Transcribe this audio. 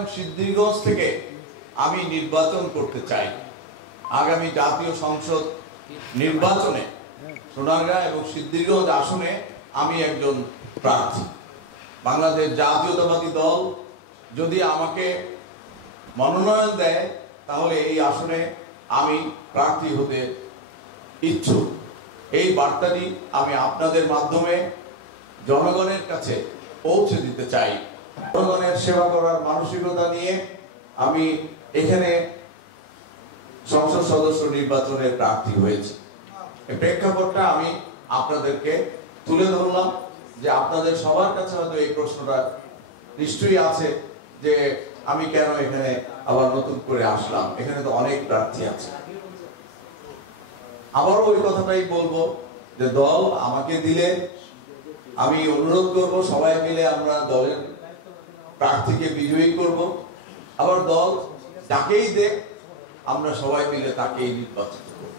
এবং সিদ্ধিরগঞ্জ থেকে আমি নির্বাচন করতে চাই। আগামী জাতীয় সংসদ নির্বাচনে সোনারগাঁ এবং সিদ্ধিরগঞ্জ আসনে আমি একজন প্রার্থী। বাংলাদেশ জাতীয়তাবাদী দল যদি আমাকে মনোনয়ন দেয় তাহলে এই আসনে আমি প্রার্থী হতে ইচ্ছুক। এই বার্তাটি আমি আপনাদের মাধ্যমে জনগণের কাছে পৌঁছে দিতে চাই। জনগণের সেবা করার মানসিকতা নিয়ে আমি এখানে সংসদ সদস্য নির্বাচনের প্রার্থী হয়েছি। এই প্রেক্ষাপটটা আমি আপনাদেরকে তুলে ধরলাম যে আপনাদের সবার কাছে হয়তো এই প্রশ্নটা নিশ্চয়ই আছে যে আমি কেন এখানে আবার নতুন করে আসলাম, এখানে তো অনেক প্রার্থী আছে। আবারও ওই কথাটাই বলবো যে দল আমাকে দিলে আমি অনুরোধ করব সবাই মিলে আমরা দলের প্রার্থীকে বিজয়ী করব। আবার দল যাকেই দেখ আমরা সবাই মিলে তাকেই নির্বাচিত করব।